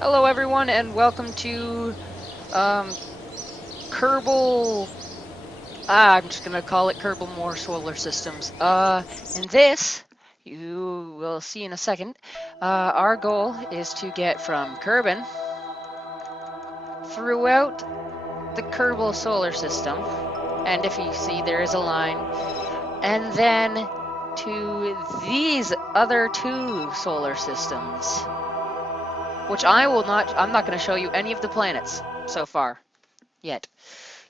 Hello, everyone, and welcome to um, Kerbal. I'm just gonna call it Kerbal More Solar Systems. And this you will see in a second. Our goal is to get from Kerbin throughout the Kerbal Solar System, and if you see, there is a line, and then to these other two solar systems, which I'm not gonna show you any of the planets so far yet.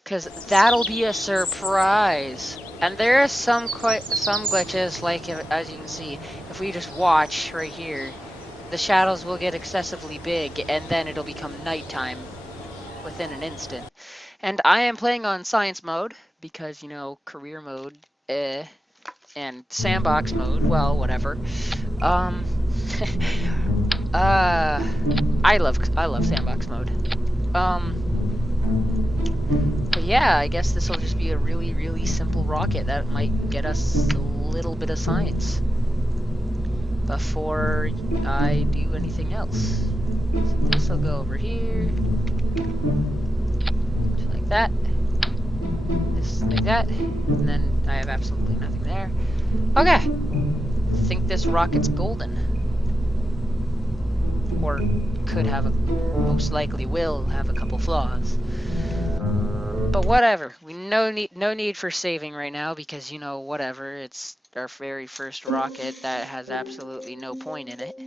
Because that'll be a surprise. And there are some glitches, like as you can see, if we just watch right here, the shadows will get excessively big, and then it'll become nighttime within an instant. And I am playing on science mode because career mode, and sandbox mode. Well, whatever. Um, uh, I love sandbox mode. Um, But yeah, I guess this will just be a really, really simple rocket that might get us a little bit of science before I do anything else. So this will go over here, just like that. This like that, and then I have absolutely nothing there. Okay, I think this rocket's golden, or most likely will have a couple flaws. But whatever, no need for saving right now because whatever, it's our very first rocket that has absolutely no point in it.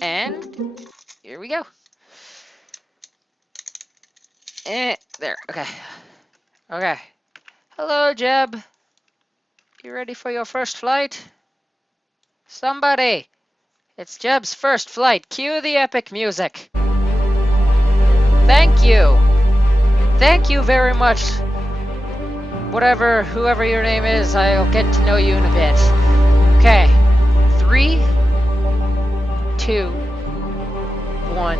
And here we go. There. Okay. Okay. Hello, Jeb. You ready for your first flight? Somebody. It's Jeb's first flight. Cue the epic music. Thank you. Thank you very much. Whoever your name is, I'll get to know you in a bit. Okay. 3, 2, 1.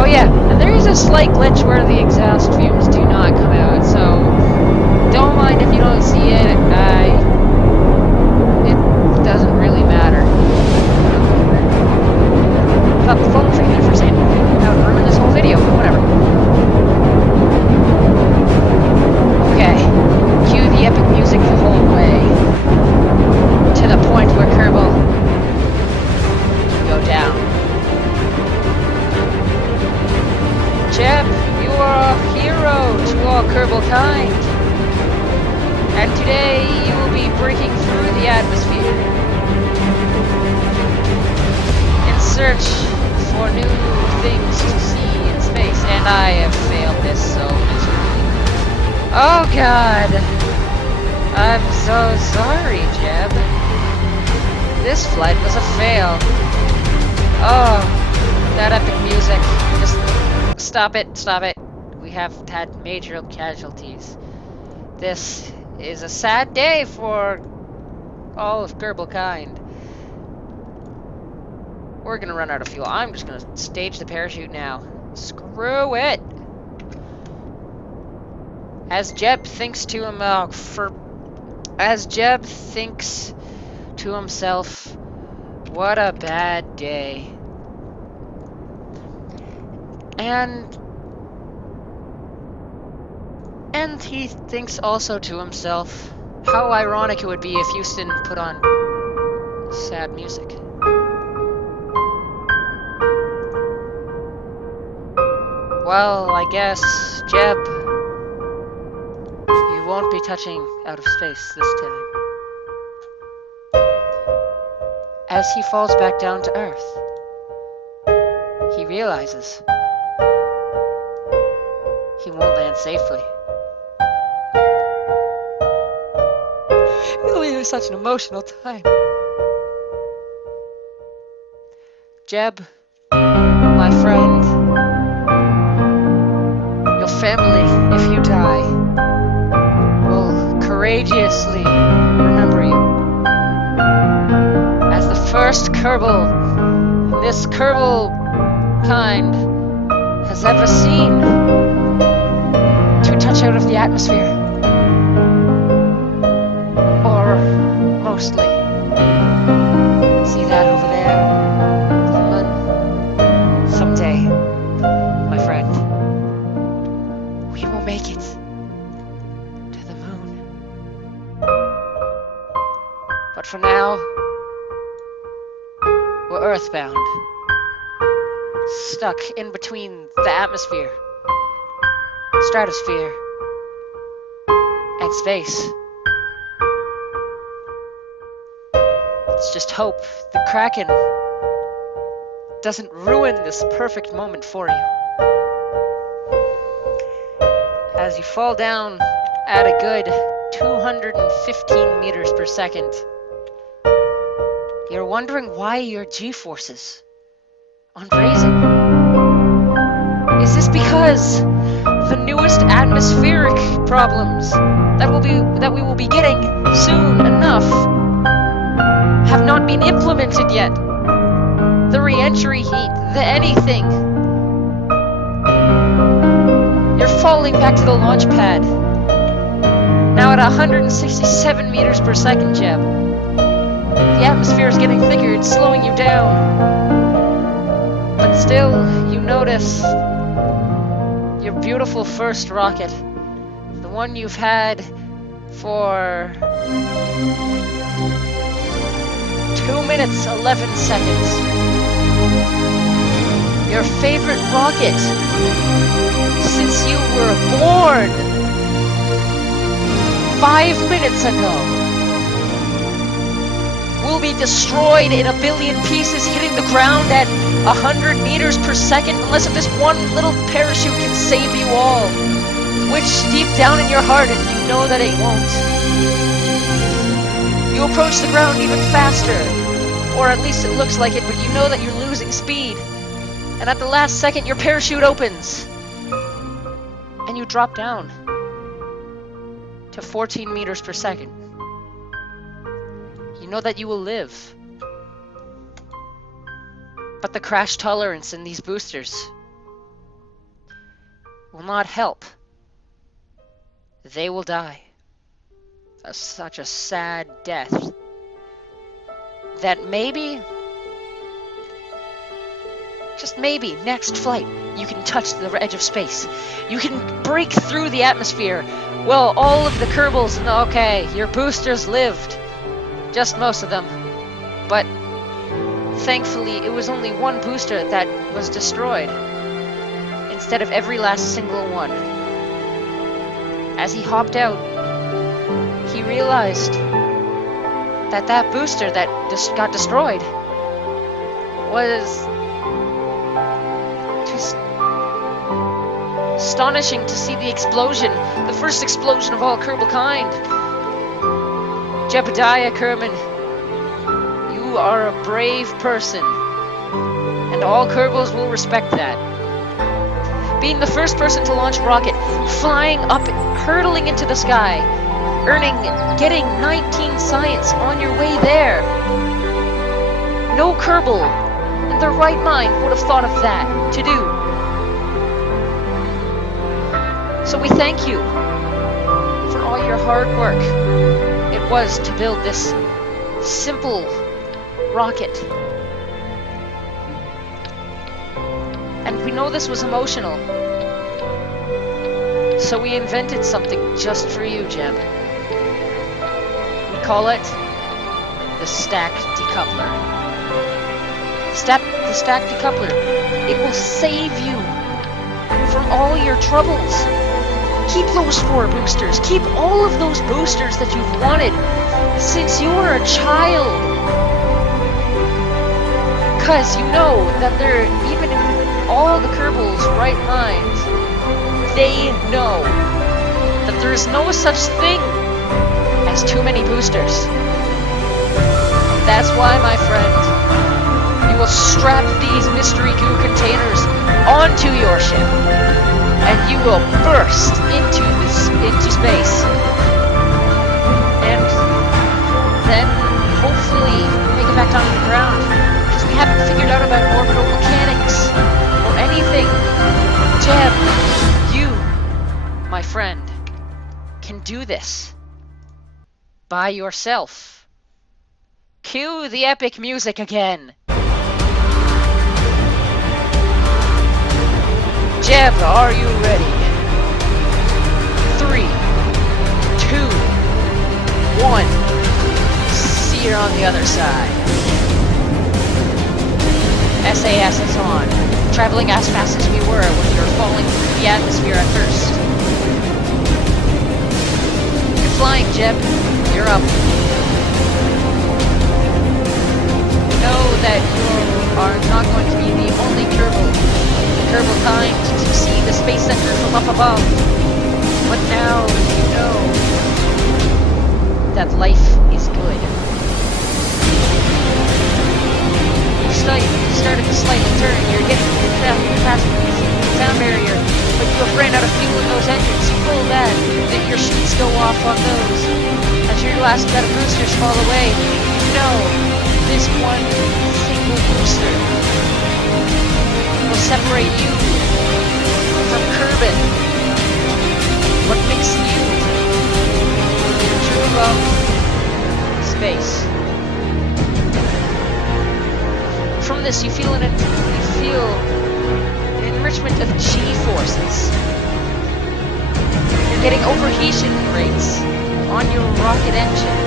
Oh yeah, and there is a slight glitch where the exhaust fumes do not come out, so don't mind if you don't see it. It doesn't really matter. I thought the phone was ringing there for a second. That would ruin this whole video, but whatever. Okay, cue the epic music the whole way to the point where Kerbal go down. Jeb, you are a hero to all Kerbal kind, and today you will be breaking through the atmosphere in search for new things to see in space, and I have failed this so miserably. Oh god! I'm so sorry, Jeb. This flight was a fail. Oh, that epic music. Just stop it, stop it. We have had major casualties. This is a sad day for all of Kerbal kind. We're gonna run out of fuel. I'm just gonna stage the parachute now. Screw it! As Jeb thinks to himself, what a bad day. And he thinks also to himself, how ironic it would be if Houston put on sad music. Well, I guess, Jeb, you won't be touching out of space this time. As he falls back down to Earth, he realizes he won't land safely. It'll be such an emotional time. Jeb, my friend, your family, if you die, will courageously remember you as the first Kerbal this Kerbal kind has ever seen to touch out of the atmosphere, or mostly See that over there? The moon? Someday, my friend, we will make it to the moon. But for now, we're earthbound, stuck in between the atmosphere, stratosphere, and space. Let's just hope the Kraken doesn't ruin this perfect moment for you. As you fall down at a good 215 meters per second, you're wondering why your G-forces aren't raising. Is this because the newest atmospheric problems that we will be getting soon enough have not been implemented yet? The re-entry heat, the anything. You're falling back to the launch pad. Now at 167 meters per second, Jeb. The atmosphere is getting thicker, it's slowing you down. But still, you notice your beautiful first rocket, the one you've had for 2 minutes, 11 seconds. Your favorite rocket since you were born 5 minutes ago will be destroyed in a billion pieces, hitting the ground at 100 meters per second, unless if this one little parachute can save you all, which deep down in your heart, and you know that it won't. You approach the ground even faster, or at least it looks like it, but you know that you're losing speed. And at the last second, your parachute opens, and you drop down to 14 meters per second. You know that you will live. But the crash tolerance in these boosters will not help. They will die. Such a sad death that maybe, just maybe, next flight, you can touch the edge of space. You can break through the atmosphere. Well, all of the Kerbals, okay, your boosters lived. Just most of them. But thankfully, it was only one booster that was destroyed, instead of every last single one. As he hopped out, he realized that that booster that got destroyed was just astonishing to see the explosion, the first explosion of all Kerbal kind. Jebediah Kerman, you are a brave person, and all Kerbals will respect that. Being the first person to launch a rocket, flying up, hurtling into the sky, getting 19 science on your way there. No Kerbal in their right mind would have thought of that to do. So we thank you for all your hard work it was to build this simple rocket. And we know this was emotional. So we invented something just for you, Jeb. We call it the stack decoupler. The stack decoupler. It will save you from all your troubles. Keep those 4 boosters. Keep all of those boosters that you've wanted since you were a child. Because you know that they're, even in all the Kerbals' right minds, they know that there is no such thing as too many boosters. That's why, my friend, you will strap these mystery goo containers onto your ship, and you will burst into space. And then, hopefully, make it back down to the ground, because we haven't figured out about orbital mechanics or anything. Jeb, you, my friend, can do this by yourself. Cue the epic music again. Jeb, are you ready? 3, 2, 1. See you on the other side. SAS is on. Traveling as fast as we were when we were falling through the atmosphere at first. You're flying, Jeb. You're up. Know that you are not going to be the only Kerbal kind to see the Space Center from up above. But now you know that life is good. You started to slightly turn. You're getting past the sound barrier, but you have ran out of fuel in those engines. You pull that, then your sheets go off on those. As your last set of boosters fall away, you know this one single booster will separate you from Kerbal. What makes you true love space. From this, you feel an enrichment of G-forces. You're getting overheating rates on your rocket engine,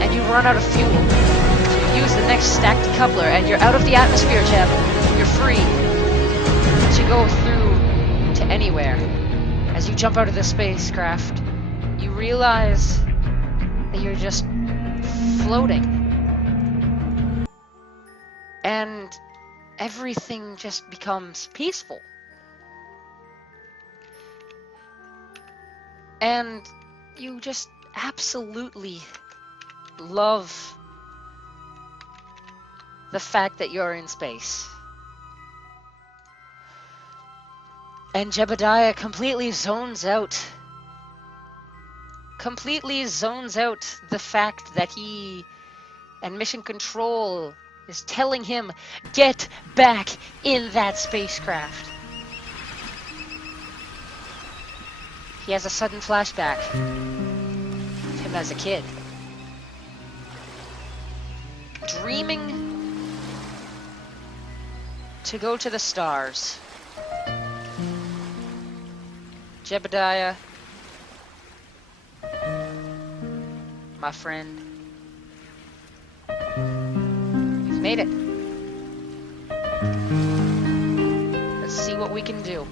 and you run out of fuel. So you use the next stacked coupler, and you're out of the atmosphere, Jeb. You're free to go through to anywhere. As you jump out of the spacecraft, you realize that you're just floating. And everything just becomes peaceful. And you just absolutely love the fact that you're in space. And Jebediah completely zones out the fact that he and Mission Control is telling him, get back in that spacecraft. He has a sudden flashback of him as a kid, dreaming to go to the stars. Jebediah, my friend, you've made it. Let's see what we can do.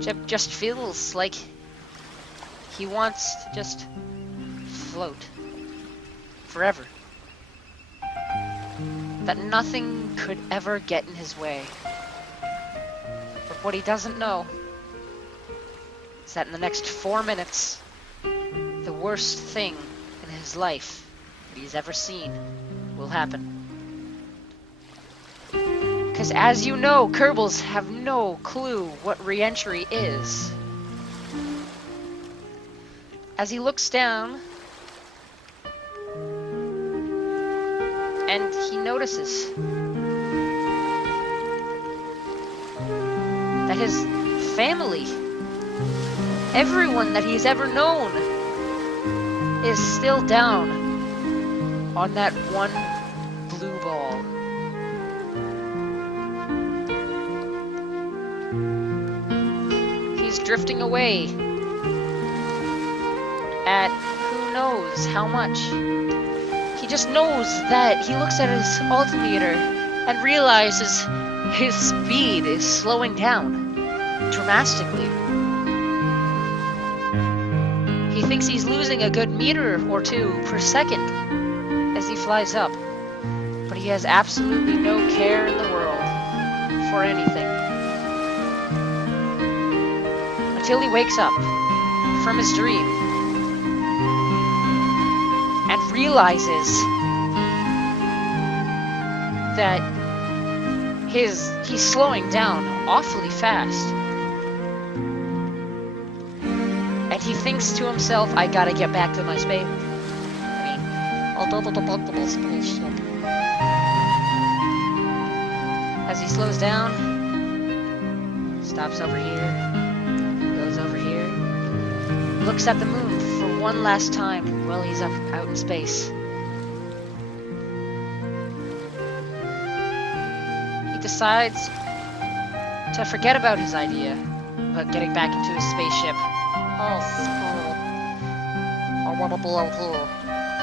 Jeb just feels like he wants to just float forever. That nothing could ever get in his way. But what he doesn't know is that in the next 4 minutes, the worst thing in his life that he's ever seen will happen. Because as you know, Kerbals have no clue what re-entry is. As he looks down, and he notices that his family, everyone that he's ever known, is still down on that one blue ball. He's drifting away at who knows how much. He just knows that he looks at his altimeter and realizes his speed is slowing down dramatically. He thinks he's losing a good meter or two per second as he flies up, but he has absolutely no care in the world for anything. Until he wakes up from his dream and realizes that he's slowing down awfully fast. And he thinks to himself, I gotta get back to my space. As he slows down, stops over here, goes over here. looks at the moon for one last time while he's out in space. He decides to forget about his idea about getting back into his spaceship. Oh, school. I want to be out here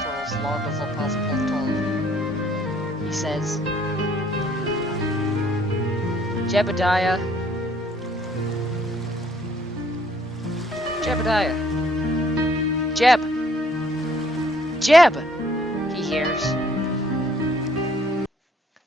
for as long as I possibly can. He says. Jebediah. Jeb! He hears.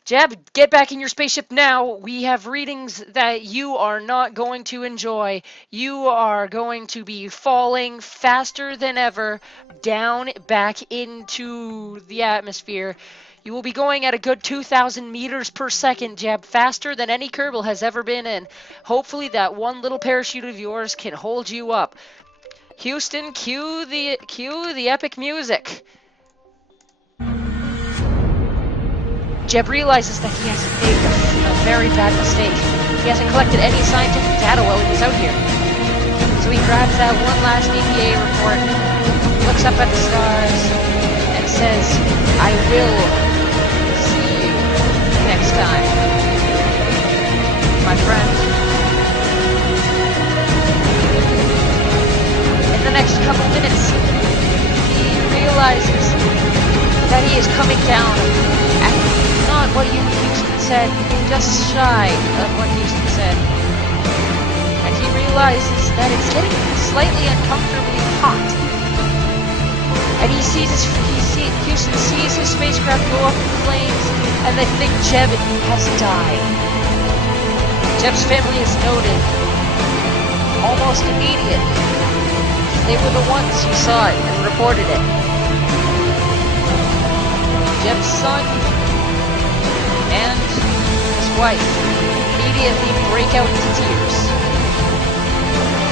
Jeb, get back in your spaceship now. We have readings that you are not going to enjoy. You are going to be falling faster than ever down back into the atmosphere. You will be going at a good 2,000 meters per second, Jeb, faster than any Kerbal has ever been in. Hopefully that one little parachute of yours can hold you up. Houston, cue the epic music. Jeb realizes that he has made a very bad mistake. He hasn't collected any scientific data while he was out here. So he grabs that one last EPA report, looks up at the stars, and says, I will see you next time, my friend. In the next couple minutes, he realizes that he is coming down at not what Houston said, just shy of what Houston said. And he realizes that it's getting slightly uncomfortably hot. And Houston sees his spacecraft go up in flames, and they think Jeb has died. Jeb's family is noted almost immediately. They were the ones who saw it and reported it. Jeb's son and his wife immediately break out into tears,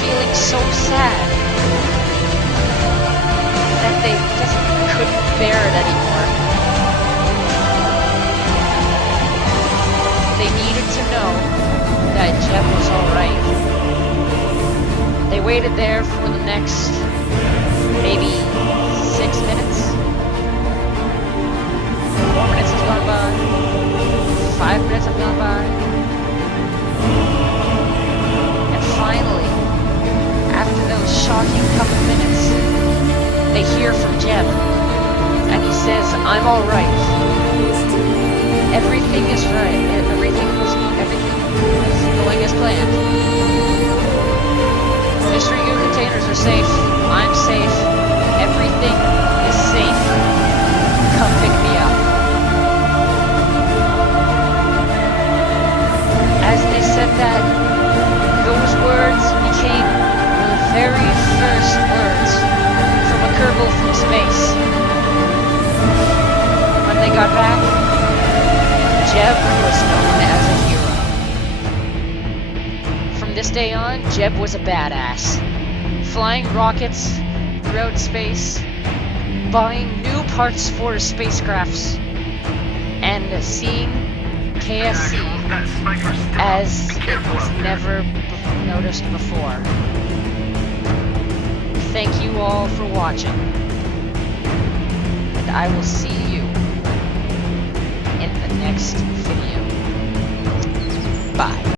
feeling so sad that they just couldn't bear it anymore. They needed to know that Jeb was alright. They waited there for the next maybe 6 minutes. 4 minutes has gone by. 5 minutes have gone by. And finally, after those shocking couple minutes, they hear from Jeb. And he says, I'm alright. Everything is right. Everything is going as planned. Mystery goo containers are safe. I'm safe. Everything is safe. Come pick me up. As they said that, those words became the very first words from a Kerbal from space. When they got back, Jeb was known as a hero. From this day on, Jeb was a badass, flying rockets throughout space, buying new parts for his spacecrafts, and seeing KSC as it was never noticed before. Thank you all for watching, and I will see you in the next video. Bye.